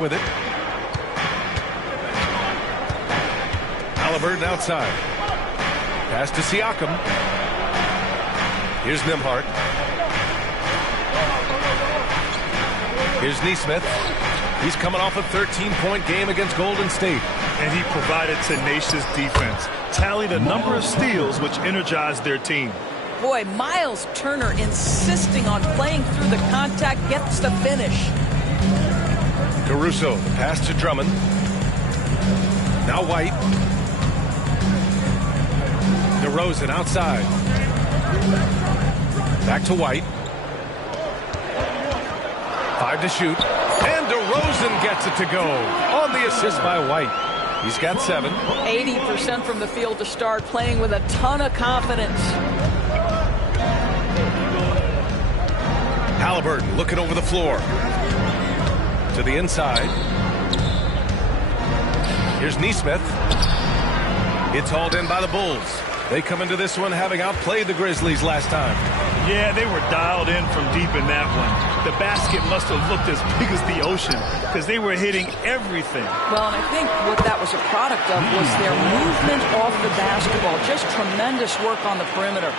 with it. Halliburton outside. Pass to Siakam. Here's Nembhard. Here's Nesmith. He's coming off a 13-point game against Golden State. And he provided tenacious defense. Tallied a number of steals which energized their team. Boy, Miles Turner insisting on playing through the contact gets the finish. Caruso, the pass to Drummond. Now White. DeRozan outside. Back to White. 5 to shoot. And DeRozan gets it to go on the assist by White. He's got 7. 80% from the field to start, playing with a ton of confidence. Halliburton looking over the floor. To the inside. Here's Nesmith. It's hauled in by the Bulls. They come into this one having outplayed the Grizzlies last time. Yeah, they were dialed in from deep in that one. The basket must have looked as big as the ocean because they were hitting everything. Well, and I think what that was a product of was their movement off the basketball. Just tremendous work on the perimeter.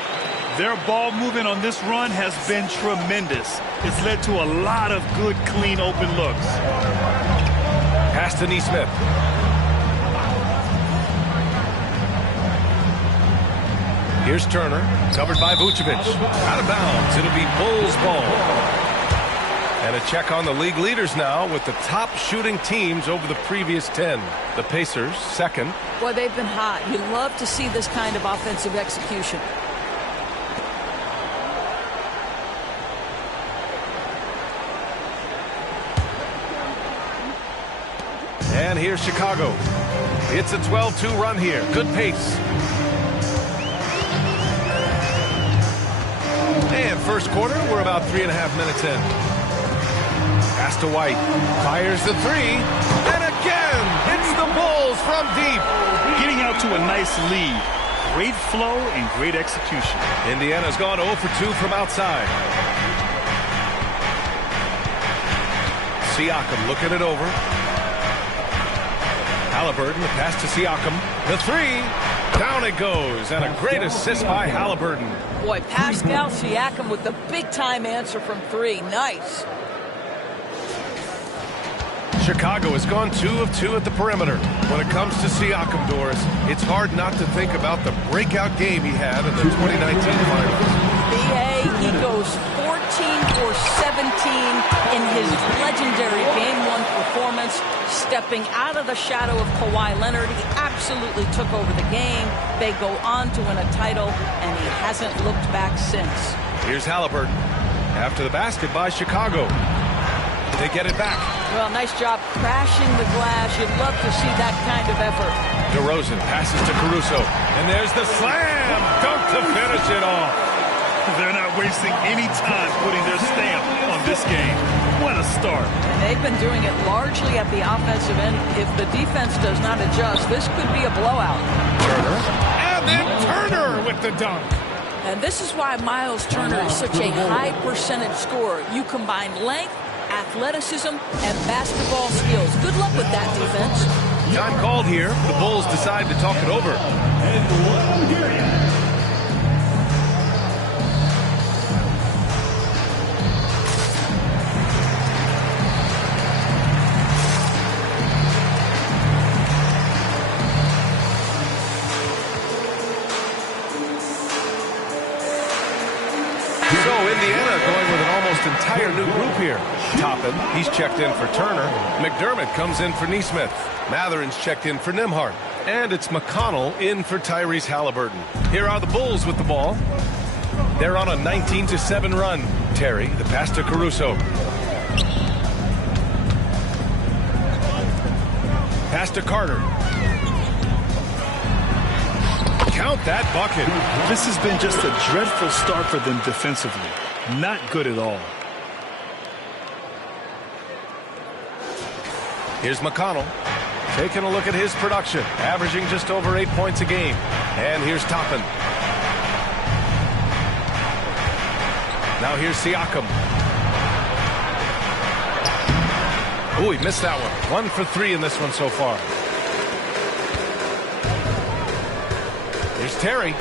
Their ball movement on this run has been tremendous. It's led to a lot of good, clean, open looks. Pass to Nesmith. Here's Turner, covered by Vucevic. Out of bounds. It'll be Bulls ball. And a check on the league leaders now with the top shooting teams over the previous 10. The Pacers, second. Boy, they've been hot. You love to see this kind of offensive execution. And here's Chicago. It's a 12-2 run here. Good pace. And first quarter, we're about 3.5 minutes in. Pass to White. Fires the 3. And again, hits the Bulls from deep. Getting out to a nice lead. Great flow and great execution. Indiana's gone 0 for 2 from outside. Siakam looking it over. Halliburton, the pass to Siakam. The 3. Down it goes. And a great assist by Halliburton. Boy, Pascal Siakam with the big-time answer from 3. Nice. Chicago has gone 2 of 2 at the perimeter. When it comes to Siakam, Doris, it's hard not to think about the breakout game he had in the 2019 finals. B.A., he goes 14 for 17 in his legendary Game 1 performance, stepping out of the shadow of Kawhi Leonard. He absolutely took over the game. They go on to win a title, and he hasn't looked back since. Here's Halliburton. After the basket by Chicago. They get it back. Well, nice job crashing the glass. You'd love to see that kind of effort. DeRozan passes to Caruso. And there's the slam dunk to finish it off. They're not wasting any time putting their stamp on this game. What a start. And they've been doing it largely at the offensive end. If the defense does not adjust, this could be a blowout. Turner. And then Turner with the dunk. And this is why Miles Turner is such a high percentage scorer. You combine length, athleticism, and basketball skills. Good luck with that defense. Time called here. The Bulls decide to talk it over. So Indiana going with an almost entire new group here. Toppin, he's checked in for Turner. McDermott comes in for Nesmith. Matherin's checked in for Nembhard. And it's McConnell in for Tyrese Halliburton. Here are the Bulls with the ball. They're on a 19-7 run. Terry, the pass to Caruso. Pass to Carter. Count that bucket. This has been just a dreadful start for them defensively. Not good at all. Here's McConnell. Taking a look at his production. Averaging just over 8 points a game. And here's Toppin. Now here's Siakam. Oh, he missed that one. 1 for 3 in this one so far. Here's Terry.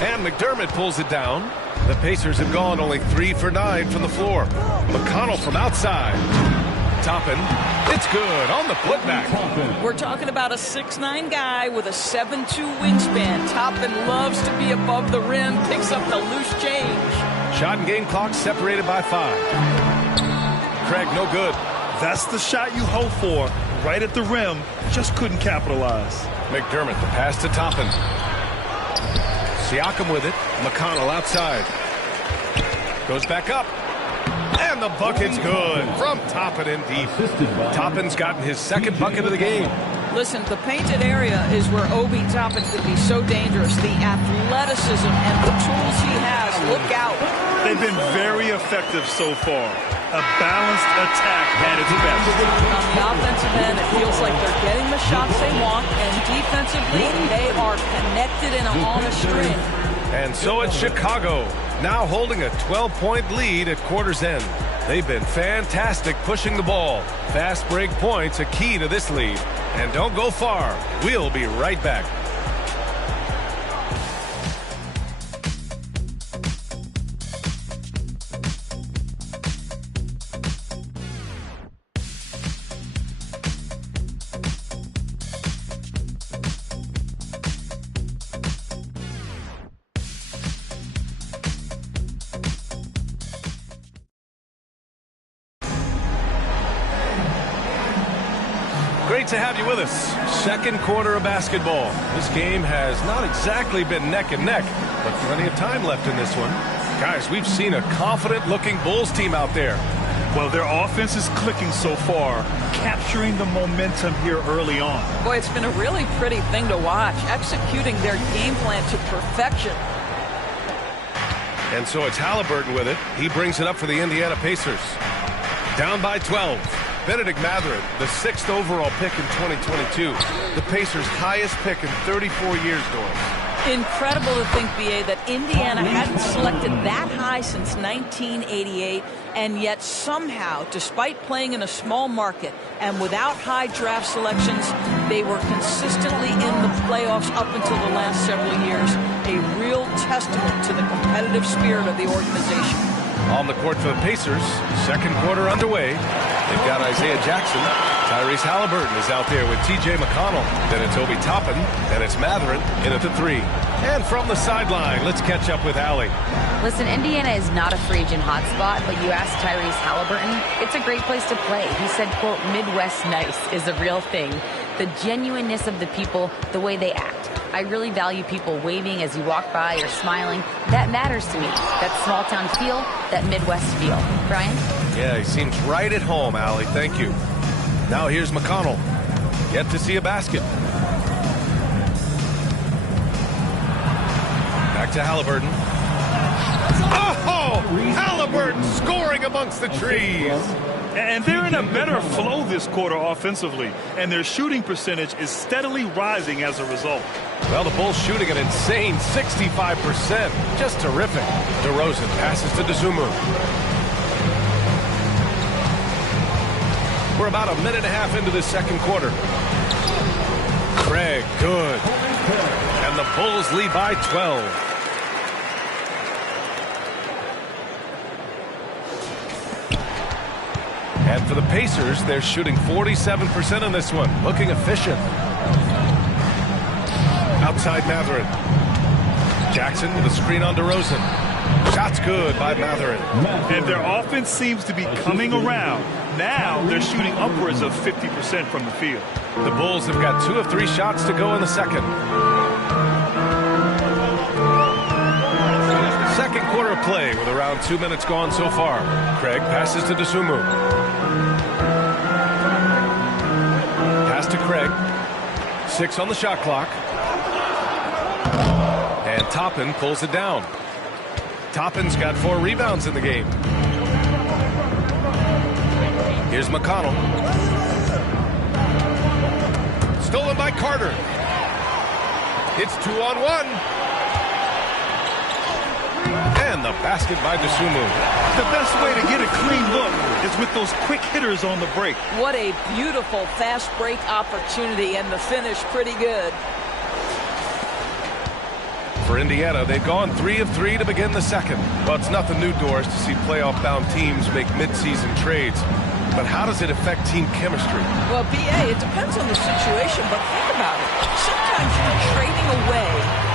And McDermott pulls it down. The Pacers have gone only 3 for 9 from the floor. McConnell from outside. Toppin. It's good on the putback. We're talking about a 6'9" guy with a 7'2" wingspan. Toppin loves to be above the rim, picks up the loose change. Shot and game clock separated by 5. Craig, no good. That's the shot you hope for. Right at the rim, just couldn't capitalize. McDermott, the pass to Toppin. Siakam with it. McConnell outside. Goes back up. And the bucket's good from Toppin in deep. Toppin's gotten his second bucket of the game. Listen, the painted area is where Obi Toppin can be so dangerous. The athleticism and the tools he has. Look out. They've been very effective so far. A balanced attack at its best. On the offensive end, it feels like they're getting the shots they want, and defensively, they are connected in on a string. And so it's Chicago, now holding a 12-point lead at quarter's end. They've been fantastic pushing the ball. Fast break points a key to this lead. And don't go far. We'll be right back. Great to have you with us. Second quarter of basketball. This game has not exactly been neck and neck, but plenty of time left in this one. Guys, we've seen a confident-looking Bulls team out there. Well, their offense is clicking so far, capturing the momentum here early on. Boy, it's been a really pretty thing to watch, executing their game plan to perfection. And so it's Halliburton with it. He brings it up for the Indiana Pacers. Down by 12. Benedict Mathurin, the 6th overall pick in 2022. The Pacers' highest pick in 34 years, Doris. Incredible to think, B.A., that Indiana hadn't selected that high since 1988, and yet somehow, despite playing in a small market and without high draft selections, they were consistently in the playoffs up until the last several years. A real testament to the competitive spirit of the organization. On the court for the Pacers, second quarter underway. They've got Isaiah Jackson. Tyrese Halliburton is out there with T.J. McConnell. Then it's Obi Toppin. Then it's Mathurin in at the 3. And from the sideline, let's catch up with Allie. Listen, Indiana is not a free agent hotspot, but you ask Tyrese Halliburton, it's a great place to play. He said, quote, Midwest nice is a real thing. The genuineness of the people, the way they act. I really value people waving as you walk by or smiling. That matters to me. That small town feel, that Midwest feel. Brian? Yeah, he seems right at home, Allie. Thank you. Now here's McConnell. Yet to see a basket. Back to Halliburton. Oh! Halliburton scoring amongst the trees. And they're in a better flow this quarter offensively, and their shooting percentage is steadily rising as a result. Well, the Bulls shooting an insane 65%. Just terrific. DeRozan passes to Dosunmu. We're about a minute and a half into the second quarter. Craig, good. And the Bulls lead by 12. And for the Pacers, they're shooting 47% in this one. Looking efficient. Outside Mathurin. Jackson with a screen on DeRozan. Shot's good by Mathurin. And their offense seems to be coming around. Now they're shooting upwards of 50% from the field. The Bulls have got 2 of 3 shots to go in the second. Second quarter of play with around 2 minutes gone so far. Craig passes to Dosunmu. Pass to Craig. 6 on the shot clock. And Toppin pulls it down. Toppin's got 4 rebounds in the game. Here's McConnell. Stolen by Carter. It's 2-on-1. And the Basket by Dosunmu. The best way to get a clean look is with those quick hitters on the break. What a beautiful fast break opportunity, and the finish pretty good. For Indiana, they've gone 3 of 3 to begin the second. Well, it's nothing new, Doris, to see playoff-bound teams make midseason trades. But how does it affect team chemistry? Well, B.A., it depends on the situation, but think about it. Sometimes you're trading away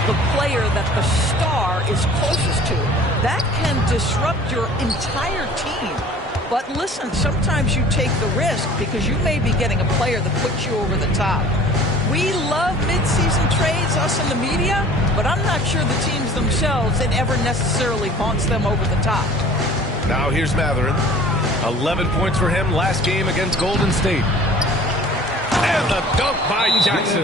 the player that the star is closest to. That can disrupt your entire team. But listen, sometimes you take the risk because you may be getting a player that puts you over the top. We love midseason trades, us in the media, but I'm not sure the teams themselves, it ever necessarily vaunts them over the top. Now here's Mathurin. 11 points for him last game against Golden State. And the dunk by Jackson.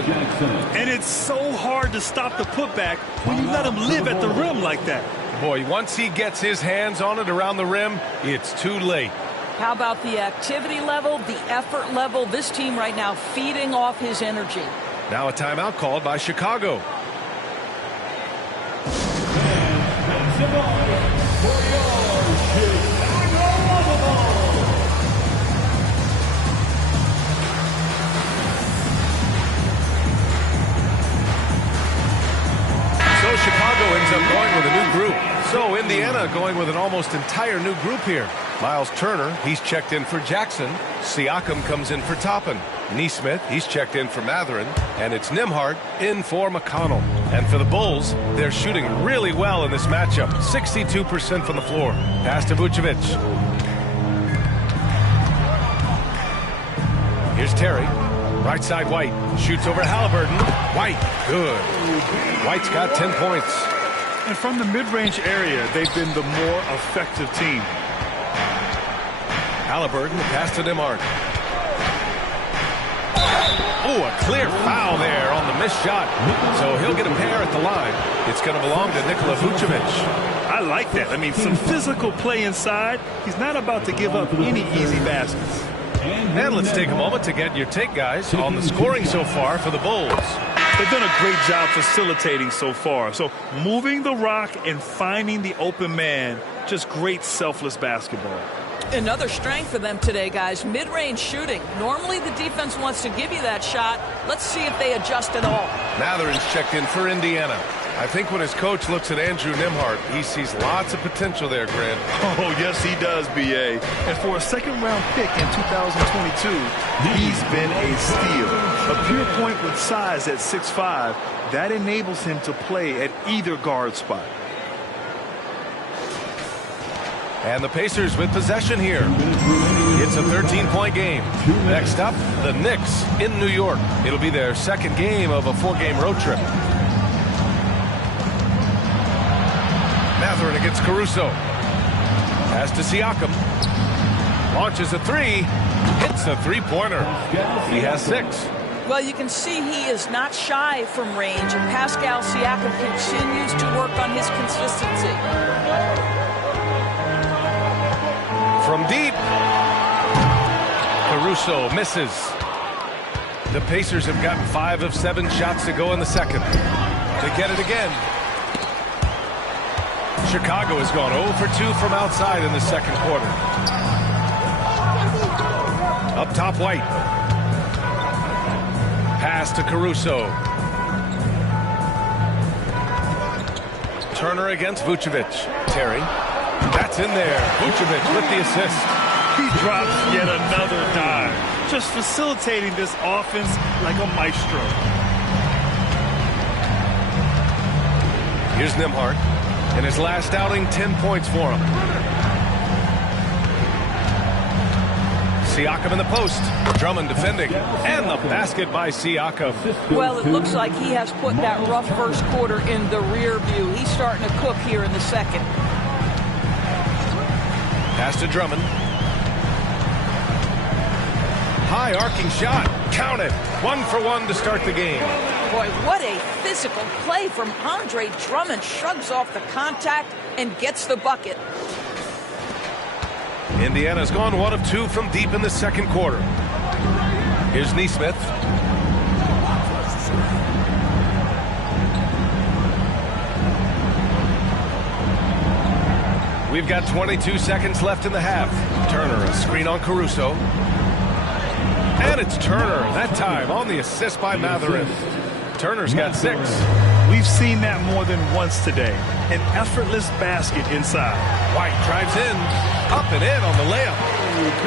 And it's so hard to stop the putback when you let him live at the rim like that. Boy, once he gets his hands on it around the rim, it's too late. How about the activity level, the effort level? This team right now feeding off his energy. Now a timeout called by Chicago. So Chicago ends up going with a new group. So Indiana going with an almost entire new group here. Miles Turner, he's checked in for Jackson. Siakam comes in for Toppin. Nesmith, he's checked in for Mathurin. And it's Nembhard in for McConnell. And for the Bulls, they're shooting really well in this matchup. 62% from the floor. Pass to Vucevic. Here's Terry. Right side White. Shoots over Halliburton. White. Good. White's got 10 points. And from the mid-range area, they've been the more effective team. Halliburton, pass to Nembhard. Oh, a clear foul there on the missed shot. So he'll get a pair at the line. It's going to belong to Nikola Vucevic. I like that. I mean, some physical play inside. He's not about to give up any easy baskets. And let's take a moment to get your take, guys, on the scoring so far for the Bulls. They've done a great job facilitating so far. So moving the rock and finding the open man, just great selfless basketball. Another strength for them today, guys, mid-range shooting. Normally the defense wants to give you that shot. Let's see if they adjust at all. Mathurin's checked in for Indiana. I think when his coach looks at Andrew Nembhard, he sees lots of potential there, Grant. Oh, yes, he does, B.A. And for a second-round pick in 2022, he's been a steal. A pure point with size at 6'5", that enables him to play at either guard spot. And the Pacers with possession here. It's a 13-point game. Next up, the Knicks in New York. It'll be their second game of a 4-game road trip. Mathurin against Caruso. Pass to Siakam. Launches a three. Hits a three-pointer. He has 6. Well, you can see he is not shy from range, and Pascal Siakam continues to work on his consistency. From deep. Caruso misses. The Pacers have gotten 5 of 7 shots to go in the second. They get it again. Chicago has gone 0 for 2 from outside in the second quarter. Up top, White. Pass to Caruso. Turner against Vucevic. Terry. That's in there. Vucevic with the assist. He drops yet another dime. Just facilitating this offense like a maestro. Here's Nembhard. In his last outing, 10 points for him. Siakam in the post. Drummond defending. And the basket by Siakam. Well, it looks like he has put that rough first quarter in the rear view. He's starting to cook here in the second. Pass to Drummond. High arcing shot. Count it. 1 for 1 to start the game. Boy, what a physical play from Andre Drummond. Shrugs off the contact and gets the bucket. Indiana's gone 1 of 2 from deep in the second quarter. Here's Nesmith. We've got 22 seconds left in the half. Turner, a screen on Caruso. And it's Turner, that time on the assist by Mathurin. Turner's got 6. We've seen that more than once today. An effortless basket inside. White drives in, up and in on the layup.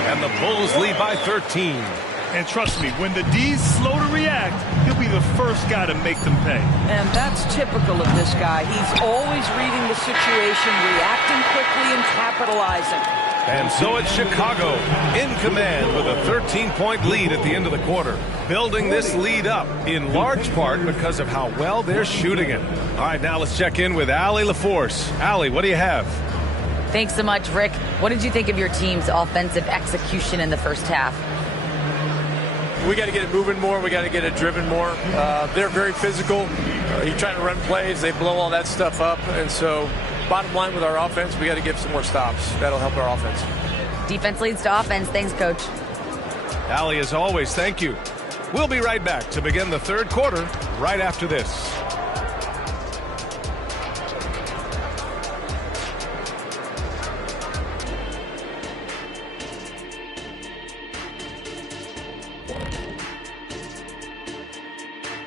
And the Bulls lead by 13. And trust me, when the D's slow to react, he'll be the first guy to make them pay. And that's typical of this guy. He's always reading the situation, reacting quickly and capitalizing. And so it's Chicago in command with a 13-point lead at the end of the quarter. Building this lead up in large part because of how well they're shooting it. All right, now let's check in with Allie LaForce. Allie, what do you have? Thanks so much, Rick. What did you think of your team's offensive execution in the first half? We got to get it moving more. We got to get it driven more. They're very physical. You're trying to run plays. They blow all that stuff up. And so bottom line with our offense, we got to give some more stops. That'll help our offense. Defense leads to offense. Thanks, Coach. Allie, as always, thank you. We'll be right back to begin the third quarter right after this.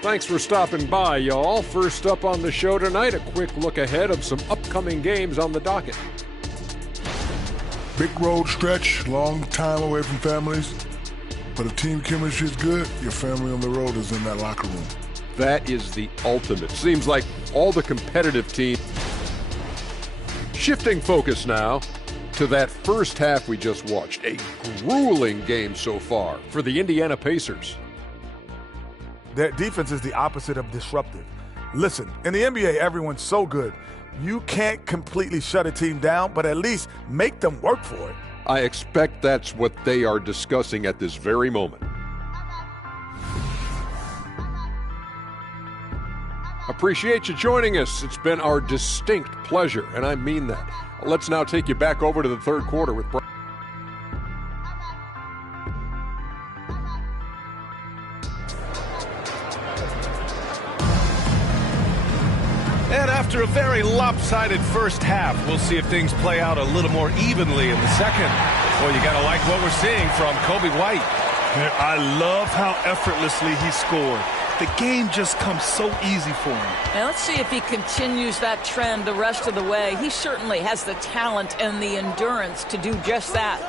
Thanks for stopping by, y'all. First up on the show tonight, a quick look ahead of some upcoming games on the docket. Big road stretch, long time away from families. But if team chemistry is good, your family on the road is in that locker room. That is the ultimate. Seems like all the competitive teams. Shifting focus now to that first half we just watched. A grueling game so far for the Indiana Pacers. Their defense is the opposite of disruptive. Listen, in the NBA, everyone's so good. You can't completely shut a team down, but at least make them work for it. I expect that's what they are discussing at this very moment. Appreciate you joining us. It's been our distinct pleasure, and I mean that. Let's now take you back over to the third quarter with Brian. And after a very lopsided first half, we'll see if things play out a little more evenly in the second. Well, you got to like what we're seeing from Coby White. I love how effortlessly he scored. The game just comes so easy for him. Now let's see if he continues that trend the rest of the way. He certainly has the talent and the endurance to do just that.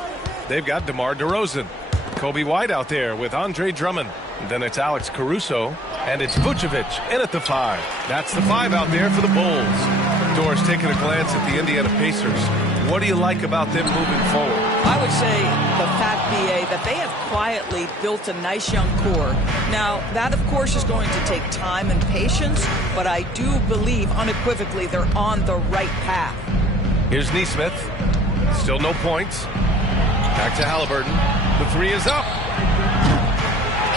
They've got DeMar DeRozan. Coby White out there with Andre Drummond. And then it's Alex Caruso. And it's Vucevic in at the 5. That's the 5 out there for the Bulls. Doris taking a glance at the Indiana Pacers. What do you like about them moving forward? I would say the fact, B.A., that they have quietly built a nice young core. Now, that, of course, is going to take time and patience, but I do believe unequivocally they're on the right path. Here's Nesmith. Still no points. Back to Halliburton. The 3 is up.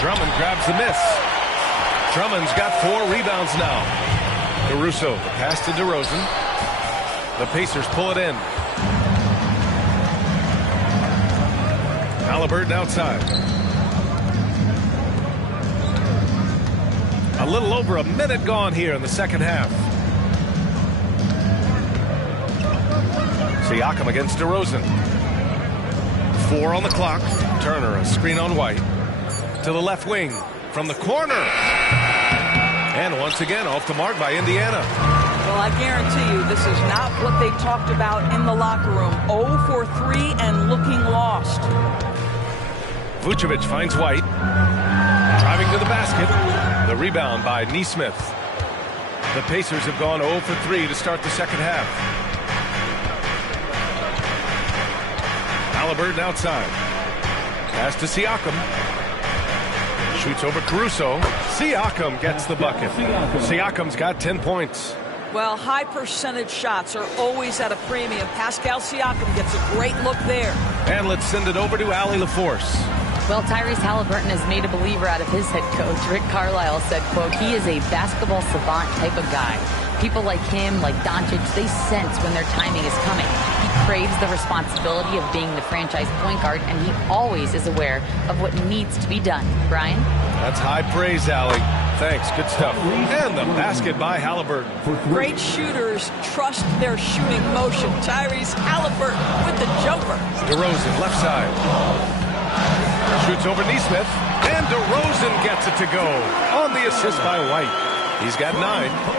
Drummond grabs the miss. Drummond's got 4 rebounds now. Caruso, the pass to DeRozan. The Pacers pull it in. Halliburton outside. A little over a minute gone here in the second half. Siakam against DeRozan. 4 on the clock. Turner, a screen on White. To the left wing. From the corner. And once again, off the mark by Indiana. Well, I guarantee you this is not what they talked about in the locker room. 0 for 3 and looking lost. Vucevic finds White. Driving to the basket. The rebound by Nesmith. The Pacers have gone 0 for 3 to start the second half. Halliburton outside. Pass to Siakam. Shoots over Caruso. Siakam gets the bucket. Siakam's got 10 points. Well, high percentage shots are always at a premium. Pascal Siakam gets a great look there. And let's send it over to Allie LaForce. Well, Tyrese Halliburton has made a believer out of his head coach. Rick Carlisle said, quote, he is a basketball savant type of guy. People like him, like Doncic, they sense when their timing is coming. He craves the responsibility of being the franchise point guard, and he always is aware of what needs to be done. Brian? That's high praise, Allie. thanks. Good stuff. And the basket by Halliburton. Great shooters trust their shooting motion. Tyrese Halliburton with the jumper. DeRozan, left side. Shoots over Nesmith. And DeRozan gets it to go on the assist by White. He's got 9.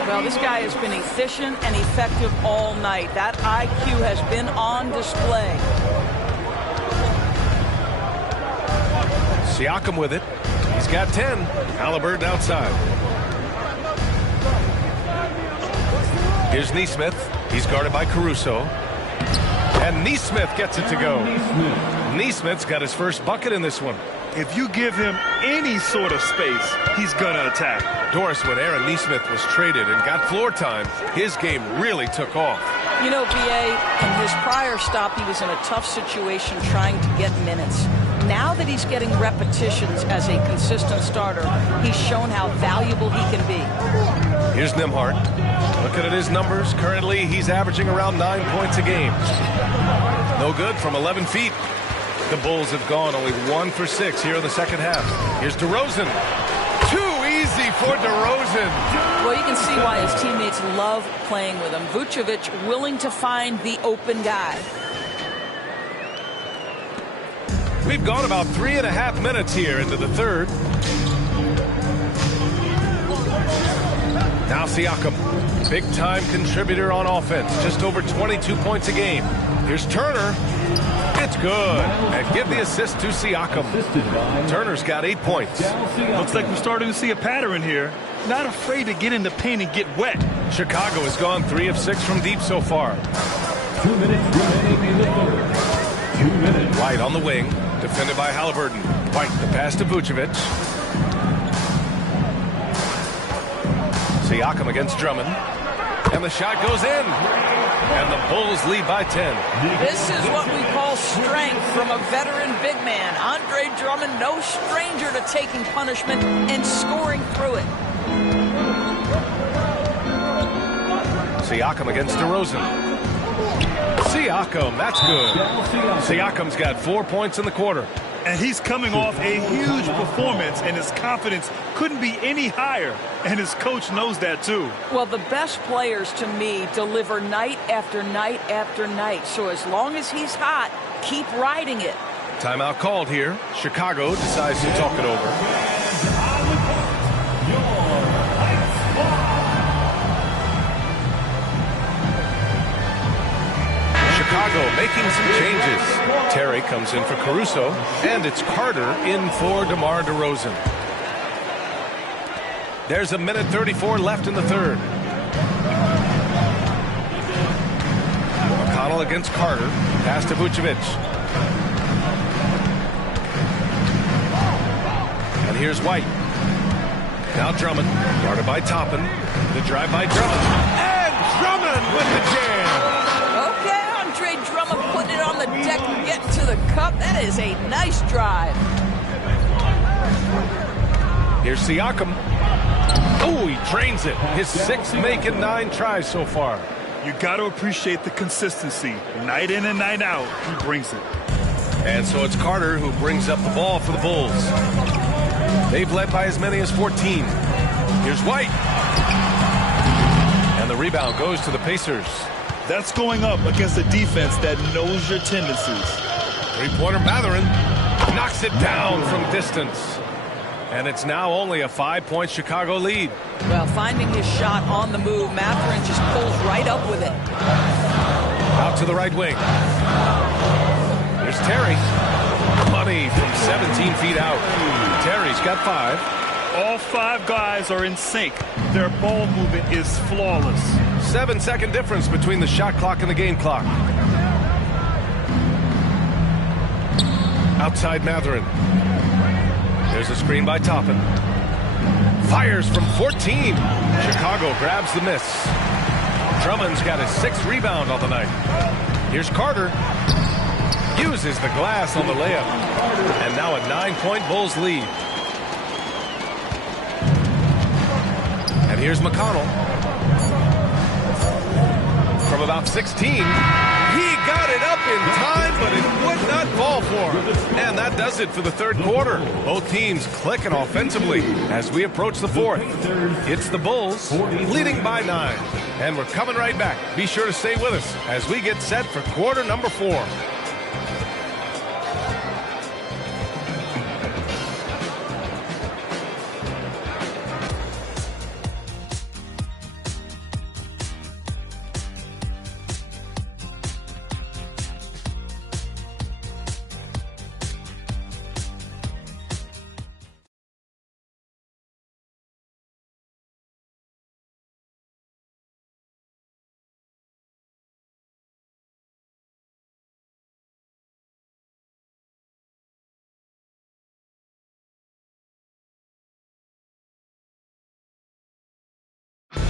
Well, this guy has been efficient and effective all night. That IQ has been on display. Siakam with it. He's got 10. Halliburton outside. Here's Nesmith. He's guarded by Caruso. And Nesmith gets it to go. Nesmith's got his first bucket in this one. If you give him any sort of space, he's going to attack. Doris, when Aaron Nesmith was traded and got floor time, his game really took off. You know, B.A., in his prior stop, he was in a tough situation trying to get minutes. Now that he's getting repetitions as a consistent starter, he's shown how valuable he can be. Here's Nembhard. Looking at his numbers, currently he's averaging around 9 points a game. No good from 11 feet. The Bulls have gone only 1 for 6 here in the second half. Here's DeRozan. Too easy for DeRozan. Well, you can see why his teammates love playing with him. Vucevic willing to find the open guy. We've gone about 3.5 minutes here into the third. Now Siakam, big-time contributor on offense, just over 22 points a game. Here's Turner. It's good. And give the assist to Siakam. Turner's got 8 points. Looks like we're starting to see a pattern here. Not afraid to get in the paint and get wet. Chicago has gone 3 of 6 from deep so far. 2 minutes remaining in the third. 2 minutes. White on the wing, defended by Halliburton. White, the pass to Vucevic. Siakam against Drummond. And the shot goes in. And the Bulls lead by 10. This is what we call strength from a veteran big man. Andre Drummond, no stranger to taking punishment and scoring through it. Siakam against DeRozan. Siakam, that's good. Siakam's got 4 points in the quarter. And he's coming off a huge performance, and his confidence couldn't be any higher. And his coach knows that, too. Well, the best players, to me, deliver night after night after night. So as long as he's hot, keep riding it. Timeout called here. Chicago decides to talk it over. Chicago making some changes. Terry comes in for Caruso, and it's Carter in for DeMar DeRozan. There's 1:34 left in the third. McConnell against Carter. Pass to Vucevic. And here's White. Now Drummond, guarded by Toppin. The drive by Drummond. And Drummond with the jam. Okay, Andre Drummond putting it on the deck and getting to the cup. That is a nice drive. Here's Siakam. Oh, he drains it. His 6th make in 9 tries so far. You got to appreciate the consistency. Night in and night out, he brings it. And so it's Carter who brings up the ball for the Bulls. They've led by as many as 14. Here's White. And the rebound goes to the Pacers. That's going up against a defense that knows your tendencies. Three-pointer Mathurin knocks it down from distance. And it's now only a 5-point Chicago lead. Well, finding his shot on the move, Mathurin just pulls right up with it. Out to the right wing. Here's Terry. Money from 17 feet out. Terry's got 5. All 5 guys are in sync. Their ball movement is flawless. 7-second difference between the shot clock and the game clock. Outside Mathurin. There's a screen by Toppin. Fires from 14. Chicago grabs the miss. Drummond's got his 6th rebound on the night. Here's Carter. Uses the glass on the layup. And now a 9-point Bulls lead. And here's McConnell. From about 16. He got it up in time, but it would not fall for him. And that does it for the third quarter. Both teams clicking offensively as we approach the fourth. It's the Bulls leading by 9. And we're coming right back. Be sure to stay with us as we get set for quarter number 4.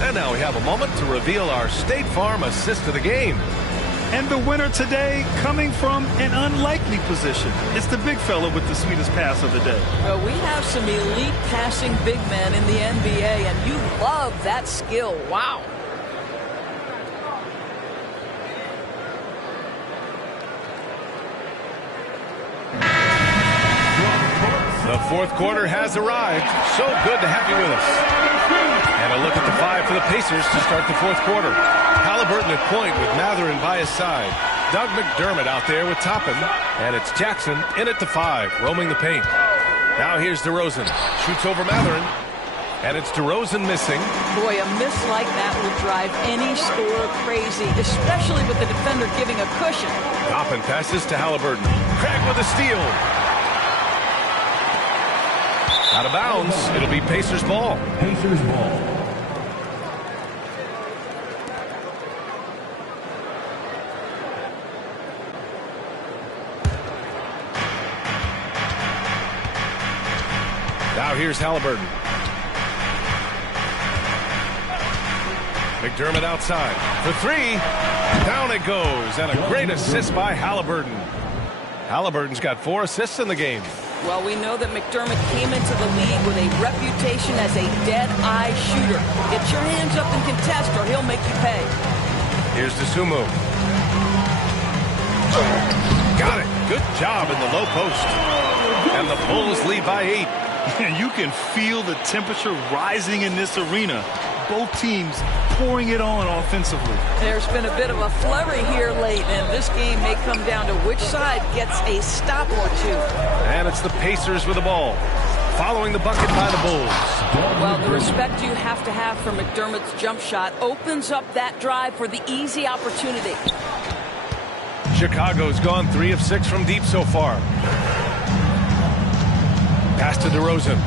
And now we have a moment to reveal our State Farm assist of the game. And the winner today coming from an unlikely position. It's the big fella with the sweetest pass of the day. Well, we have some elite passing big men in the NBA, and you love that skill. Wow. The fourth quarter has arrived. So good to have you with us. And a look at the 5 for the Pacers to start the fourth quarter. Halliburton at point with Mathurin by his side. Doug McDermott out there with Toppin. And it's Jackson in at the 5, roaming the paint. Now here's DeRozan. Shoots over Mathurin. And it's DeRozan missing. Boy, a miss like that will drive any scorer crazy, especially with the defender giving a cushion. Toppin passes to Halliburton. Craig with a steal. Out of bounds. It'll be Pacers ball. Pacers ball. Now here's Halliburton. McDermott outside for 3. Down it goes. And a great assist by Halliburton. Halliburton's got 4 assists in the game. Well, we know that McDermott came into the league with a reputation as a dead-eye shooter. Get your hands up and contest, or he'll make you pay. Here's Dosunmu. Got it. Good job in the low post. And the Bulls lead by 8. And you can feel the temperature rising in this arena. Both teams pouring it on offensively. There's been a bit of a flurry here late, and this game may come down to which side gets a stop or 2. And it's the Pacers with the ball, following the bucket by the Bulls. Well, the respect you have to have for McDermott's jump shot opens up that drive for the easy opportunity. Chicago's gone 3 of 6 from deep so far. Pass to DeRozan.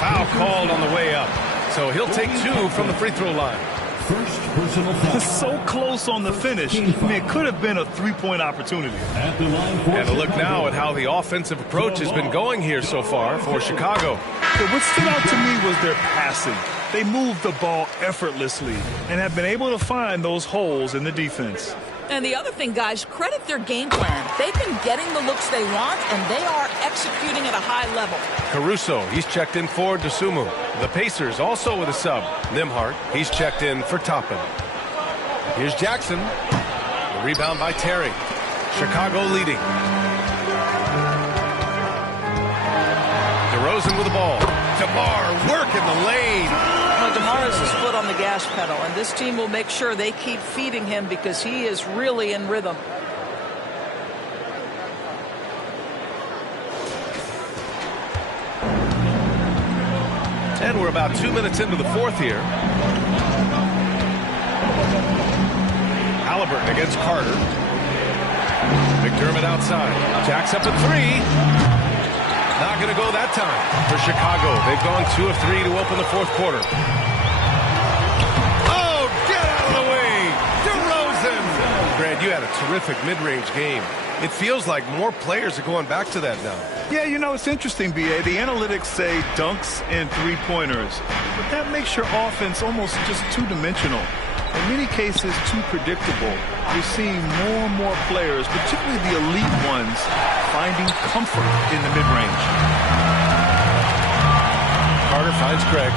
Foul called on the way up. So he'll take 2 from the free throw line. First personal foul. So close on the finish. I mean, it could have been a 3-point opportunity. At the line for and a look now at how the offensive approach has been going here so far for Chicago. So what stood out to me was their passing. They moved the ball effortlessly and have been able to find those holes in the defense. And the other thing, guys, credit their game plan. They've been getting the looks they want, and they are executing at a high level. Caruso, he's checked in for Dosunmu. The Pacers also with a sub. Nembhard, he's checked in for Toppin. Here's Jackson. The rebound by Terry. Chicago leading. DeRozan with the ball. DeMar working the lane. DeMar has his foot on the gas pedal, and this team will make sure they keep feeding him because he is really in rhythm. And we're about 2 minutes into the fourth here. Halliburton against Carter. McDermott outside. Jacks up at 3. Not going to go that time for Chicago. They've gone 2 of 3 to open the fourth quarter. Oh, get out of the way! DeRozan! Brad, you had a terrific mid-range game. It feels like more players are going back to that now. Yeah, you know, it's interesting, B.A. The analytics say dunks and three-pointers. But that makes your offense almost just two-dimensional. In many cases, too predictable. You're seeing more and more players, particularly the elite ones, finding comfort in the mid-range. Carter finds Craig.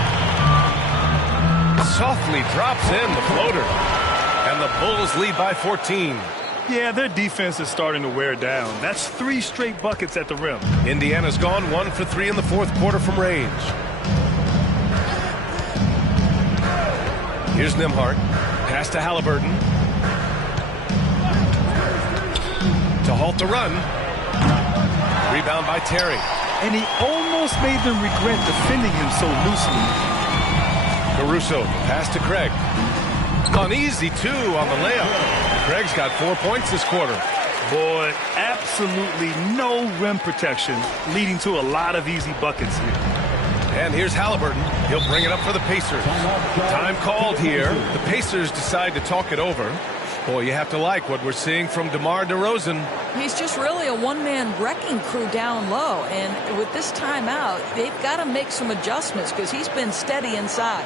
Softly drops in the floater. And And the Bulls lead by 14. Yeah, their defense is starting to wear down. That's 3 straight buckets at the rim. Indiana's gone 1 for 3 in the fourth quarter from range. Here's Nembhard. Pass to Halliburton. To halt the run. Rebound by Terry. And he almost made them regret defending him so loosely. Caruso, pass to Craig. Uneasy, too, on the layup. Craig's got 4 points this quarter. Boy, absolutely no rim protection, leading to a lot of easy buckets here. And here's Halliburton. He'll bring it up for the Pacers. Time called here. The Pacers decide to talk it over. Boy, you have to like what we're seeing from DeMar DeRozan. He's just really a one-man wrecking crew down low. And with this timeout, they've got to make some adjustments because he's been steady inside.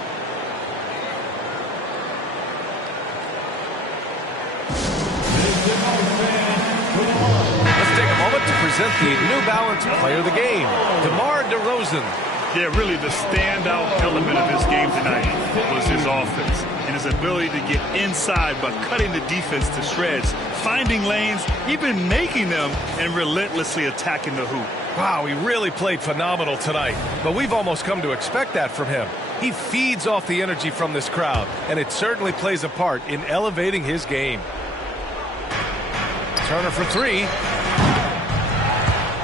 Let's take a moment to present the New Balance Player of the Game, DeMar DeRozan. Yeah, really the standout element of his game tonight was his offense and his ability to get inside by cutting the defense to shreds, finding lanes, even making them, and relentlessly attacking the hoop. Wow, he really played phenomenal tonight, but we've almost come to expect that from him. He feeds off the energy from this crowd, and it certainly plays a part in elevating his game. Turner for 3.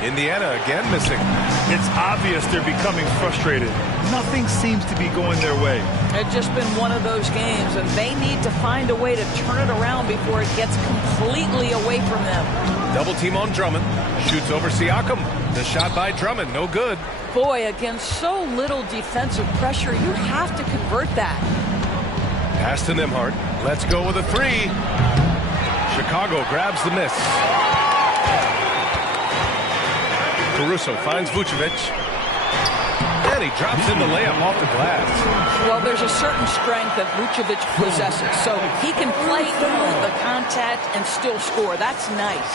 Indiana again missing. It's obvious they're becoming frustrated. Nothing seems to be going their way. It's just been one of those games, and they need to find a way to turn it around before it gets completely away from them. Double team on Drummond. Shoots over Siakam. The shot by Drummond, no good. Boy, against so little defensive pressure, you have to convert that. Pass to Nembhard. Let's go with a 3. Chicago grabs the miss. Caruso finds Vucevic. And he drops in the layup off the glass. Well, there's a certain strength that Vucevic possesses, so he can play through the contact and still score. That's nice.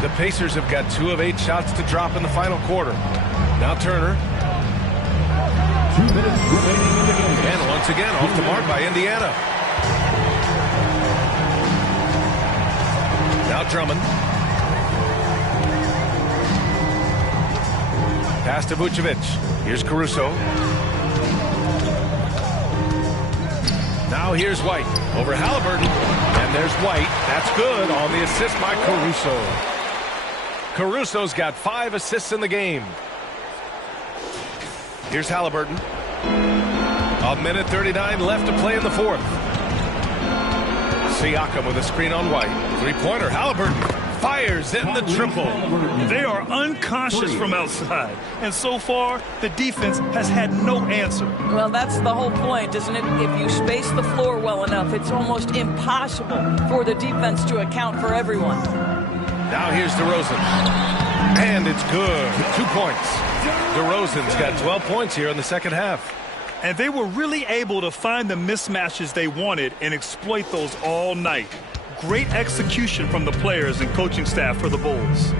The Pacers have got 2 of 8 shots to drop in the final quarter. Now Turner. 2 minutes remaining in the game. And once again off the mark by Indiana. Now Drummond. Pass to Vucevic. Here's Caruso. Now here's White. Over Halliburton. And there's White. That's good on the assist by Caruso. Caruso's got 5 assists in the game. Here's Halliburton. 1:39 left to play in the fourth. Siakam with a screen on White. 3-pointer. Halliburton fires in the triple. They are unconscious from outside, and so far the defense has had no answer. Well, that's the whole point, isn't it? If you space the floor well enough, it's almost impossible for the defense to account for everyone. Now here's DeRozan. And it's good. 2 points. DeRozan's got 12 points here in the second half. And they were really able to find the mismatches they wanted and exploit those all night. Great execution from the players and coaching staff for the Bulls.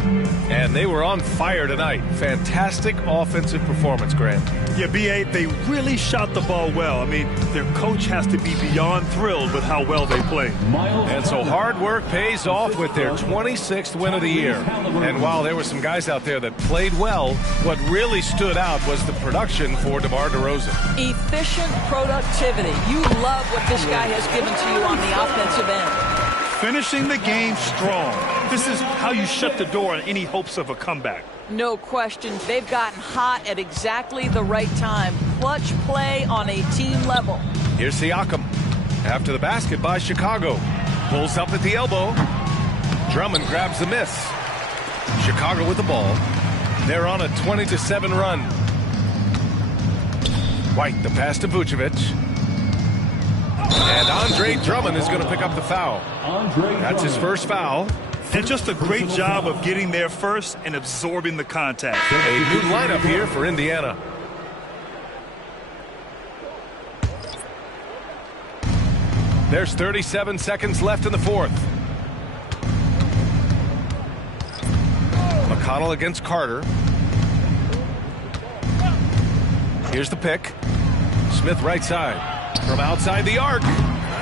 And they were on fire tonight. Fantastic offensive performance, Grant. Yeah, B.A., they really shot the ball well. I mean, their coach has to be beyond thrilled with how well they played. And so hard work pays off with their 26th win of the year. And while there were some guys out there that played well, what really stood out was the production for DeMar DeRozan. Efficient productivity. You love what this guy has given to you on the offensive end. Finishing the game strong. This is how you shut the door on any hopes of a comeback. No question. They've gotten hot at exactly the right time. Clutch play on a team level. Here's Siakam. After the basket by Chicago. Pulls up at the elbow. Drummond grabs the miss. Chicago with the ball. They're on a 20-7 run. White, the pass to Vucevic. And Andre Drummond is going to pick up the foul. That's his first foul. And just a great job of getting there first and absorbing the contact. A new lineup here for Indiana. There's 37 seconds left in the fourth. McConnell against Carter. Here's the pick. Smith right side. From outside the arc.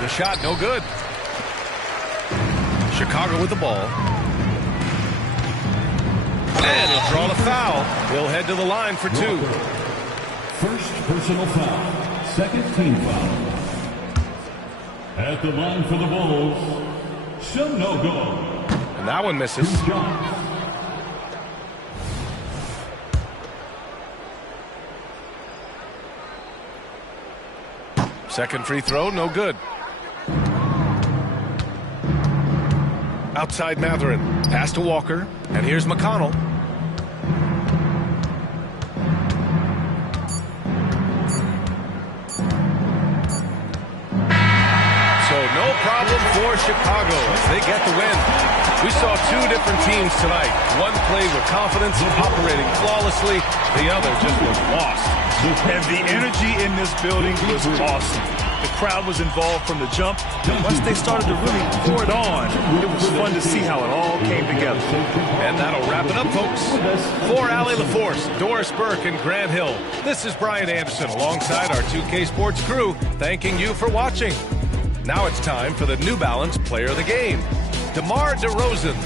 The shot, no good. Chicago with the ball. And he'll draw the foul. He'll head to the line for 2. First personal foul. Second team foul. At the line for the Bulls, Sanogo. And that one misses. Second free throw, no good. Outside Mathurin. Pass to Walker. And here's McConnell. So no problem for Chicago as they get the win. We saw 2 different teams tonight. One played with confidence, operating flawlessly. The other just was lost. And the energy in this building was awesome. The crowd was involved from the jump. And once they started to really pour it on, it was fun to see how it all came together. And that'll wrap it up, folks. For Allie LaForce, Doris Burke, and Grant Hill, this is Brian Anderson alongside our 2K Sports crew, thanking you for watching. Now it's time for the New Balance Player of the Game, DeMar DeRozan.